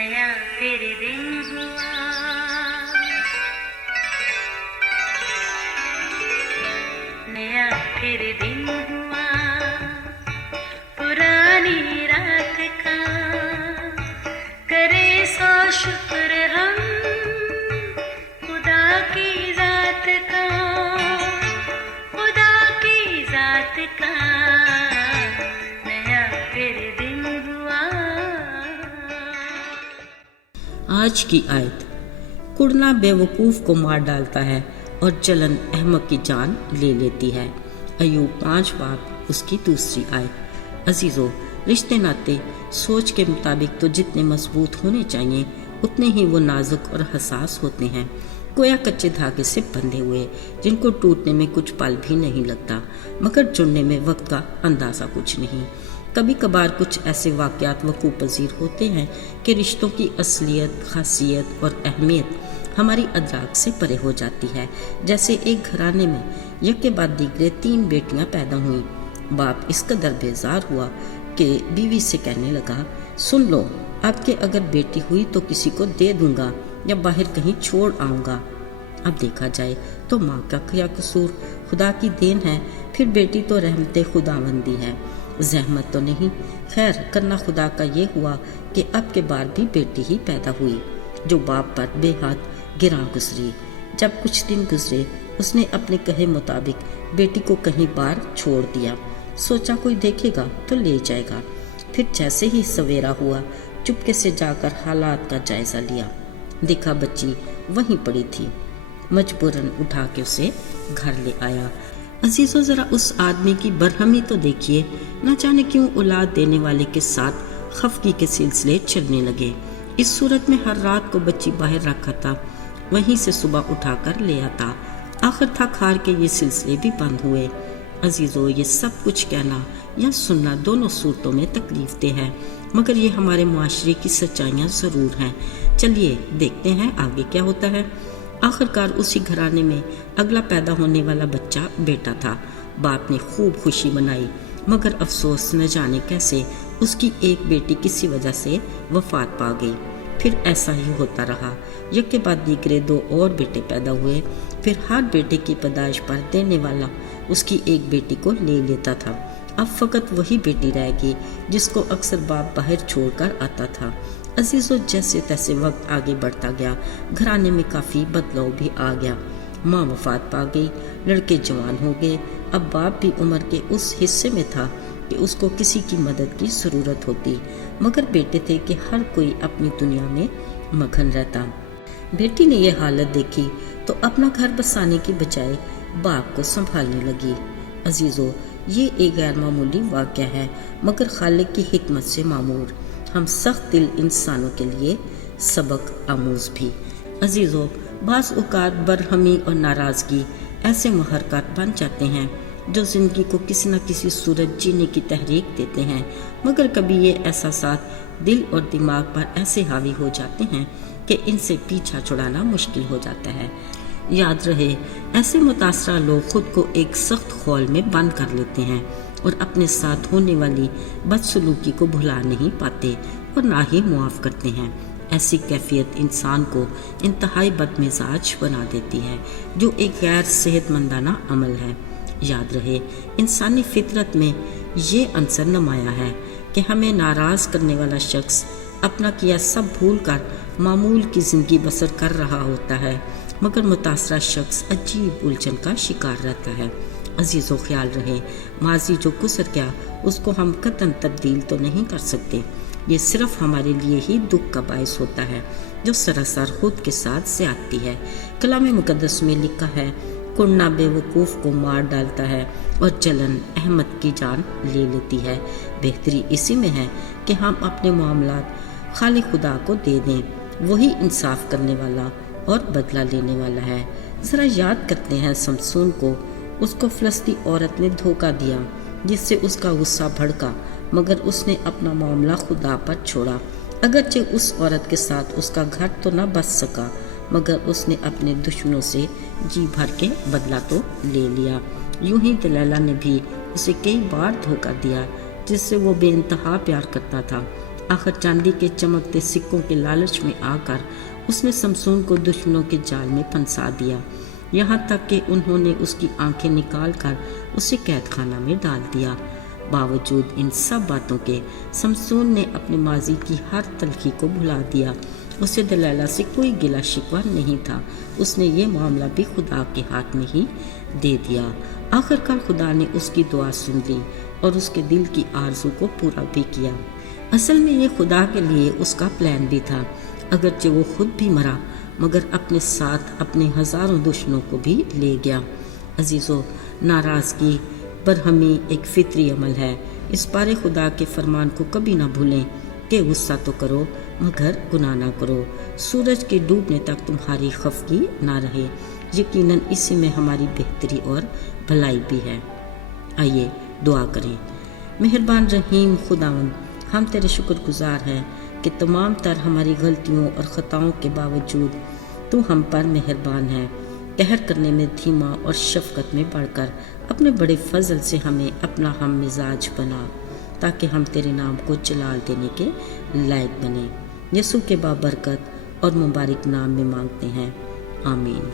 नया फिर दिन हुआ, नया फिर दिन हुआ, पुरानी रात का करे सौ शुक्र हम खुदा की जात का, खुदा की जात का नया फिर दिन हुआ। आज की आयत, कुड़ना बेवकूफ़ को मार डालता है और जलन अहमक की जान ले लेती है। अय्यूब 5 बाब उसकी दूसरी आयत। अजीज़ों, रिश्ते नाते सोच के मुताबिक तो जितने मजबूत होने चाहिए उतने ही वो नाजुक और हसास होते हैं, गोया कच्चे धागे से बंधे हुए जिनको टूटने में कुछ पल भी नहीं लगता, मगर जुड़ने में वक्त का अंदाज़ा कुछ नहीं। कभी कभार कुछ ऐसे वाक़यात वक़ूअ पज़ीर होते हैं कि रिश्तों की असलियत, खासियत और अहमियत हमारी अदराक से परे हो जाती है। जैसे एक घराने में एक के बाद दीगरे 3 बेटियां पैदा हुईं। बाप इस कदर बेजार हुआ कि बीवी से कहने लगा, सुन लो, आपके अगर बेटी हुई तो किसी को दे दूंगा या बाहर कहीं छोड़ आऊँगा। अब देखा जाए तो माँ का क्या कसूर, खुदा की देन है, फिर बेटी तो रहमते खुदावंदी है, ज़हमत तो नहीं। खैर, करना खुदा का ये हुआ कि अब के बार भी बेटी ही पैदा हुई, जो बाप पर बेहद गिरा गुजरी। जब कुछ दिन गुजरे, उसने अपने कहे मुताबिक बेटी को कहीं बार छोड़ दिया। सोचा कोई देखेगा तो ले जाएगा। फिर जैसे ही सवेरा हुआ, चुपके से जाकर हालात का जायजा लिया। देखा बच्ची वहीं पड़ी थी। मजबूरन उठा के उसे घर ले आया। अजीज़ों, ज़रा उस आदमी की बरहमी तो देखिए, न जाने क्यों औलाद देने वाले के साथ खफगी के सिलसिले चलने लगे। इस सूरत में हर रात को बच्ची बाहर रखा था, वहीं से सुबह उठाकर ले आता। आखिर थक हार के ये सिलसिले भी बंद हुए। अजीज़ों, ये सब कुछ कहना या सुनना दोनों सूरतों में तकलीफ दे है, मगर ये हमारे मुआशरे की सच्चाइयाँ ज़रूर हैं। चलिए देखते हैं आगे क्या होता है। आखिरकार उसी घराने में अगला पैदा होने वाला बच्चा बेटा था। बाप ने खूब खुशी मनाई, मगर अफसोस न जाने कैसे उसकी एक बेटी किसी वजह से वफात पा गई। फिर ऐसा ही होता रहा। एक के बाद दीगरे 2 और बेटे पैदा हुए। फिर हर बेटे की पैदाइश पर देने वाला उसकी एक बेटी को ले लेता था। अब फ़कत वही बेटी रह गई जिसको अक्सर बाप बाहर छोड़कर आता था। अजीज़ों, जैसे तैसे वक्त आगे बढ़ता गया, घराने में काफ़ी बदलाव भी आ गया। माँ वफात पा गई, लड़के जवान हो गए। अब बाप भी उम्र के उस हिस्से में था कि उसको किसी की मदद की ज़रूरत होती, मगर बेटे थे कि हर कोई अपनी दुनिया में मगन रहता। बेटी ने यह हालत देखी तो अपना घर बसाने की बजाय बाप को संभालने लगी। अजीज़ों, ये एक गैर मामूली वाक़या है, मगर खालिक की हिकमत से मामूर, हम सख्त दिल इंसानों के लिए सबक आमूज़ भी। अजीज़ों, बाज़ औक़ात बरहमी और नाराज़गी ऐसे मुहर्रकात बन जाते हैं जो ज़िंदगी को किसी न किसी सूरत जीने की तहरीक देते हैं, मगर कभी ये एहसासात दिल और दिमाग पर ऐसे हावी हो जाते हैं कि इनसे पीछा छुड़ाना मुश्किल हो जाता है। याद रहे, ऐसे मुतासरा लोग खुद को एक सख्त खौल में बंद कर लेते हैं और अपने साथ होने वाली बदसलूकी को भुला नहीं पाते और ना ही मुआफ़ करते हैं। ऐसी कैफियत इंसान को इंतहाई बदमिजाज बना देती है, जो एक गैर सेहतमंदाना अमल है। याद रहे, इंसानी फितरत में ये अंसर नुमाया है कि हमें नाराज़ करने वाला शख्स अपना किया सब भूल कर मामूल की ज़िंदगी बसर कर रहा होता है, मगर मुतासरा शख्स अजीब उलझन का शिकार रहता है। अजीज़ों, ख्याल रहे, माजी जो गुजर गया उसको हम कतन तब्दील तो नहीं कर सकते। ये सिर्फ हमारे लिए ही दुख का बायस होता है, जो सरासर खुद के साथ ज़्यादती है। कलाम मुक़द्दस में लिखा है, कुड़ना बेवकूफ़ को मार डालता है और जलन अहमद की जान ले लेती है। बेहतरी इसी में है कि हम अपने मामलात खालिक खुदा को दे दें, वही इंसाफ करने वाला और बदला लेने वाला है। ज़रा याद करते हैं समसून को। उसको फ़लस्ती औरत ने धोखा दिया, जिससे उसका गुस्सा भड़का, मगर उसने अपना मामला खुदा पर छोड़ा। अगरचे उस औरत के साथ उसका घर तो न बच सका, मगर उसने अपने दुश्मनों से जी भर के बदला तो ले लिया। यूं ही दलैला ने भी उसे कई बार धोखा दिया, जिससे वो बेइंतहा प्यार करता था। आखिर चांदी के चमकते सिक्कों के लालच में आकर उसने शमसून को दुश्मनों के जाल में फंसा दिया, यहाँ तक कि उन्होंने उसकी आंखें निकाल कर उसे कैद खाना में डाल दिया। बावजूद इन सब बातों के शमसून ने अपने माजी की हर तलखी को भुला दिया। उसे दलैला से कोई गिला शिकवा नहीं था। उसने ये मामला भी खुदा के हाथ में ही दे दिया। आखिरकार खुदा ने उसकी दुआ सुन ली और उसके दिल की आरज़ू को पूरा भी किया। असल में ये खुदा के लिए उसका प्लान भी था, अगरचे वो खुद भी मरा मगर अपने साथ अपने हज़ारों दुश्मनों को भी ले गया। अजीज़ों, नाराज़गी बरहमी एक फितरी अमल है। इस बारे खुदा के फरमान को कभी ना भूलें कि गुस्सा तो करो मगर गुनाह ना करो। सूरज के डूबने तक तुम्हारी खफगी ना रहे। यकीनन इसी में हमारी बेहतरी और भलाई भी है। आइए दुआ करें। मेहरबान रहीम खुदावंद, हम तेरे शुक्रगुजार हैं कि तमाम तर हमारी गलतियों और ख़ताओं के बावजूद तू हम पर मेहरबान है। कहर करने में धीमा और शफ़क़त में बढ़कर अपने बड़े फजल से हमें अपना हम मिजाज बना, ताकि हम तेरे नाम को जलाल देने के लायक बने। यसू के बाबरकत और मुबारक नाम में मांगते हैं, आमीन।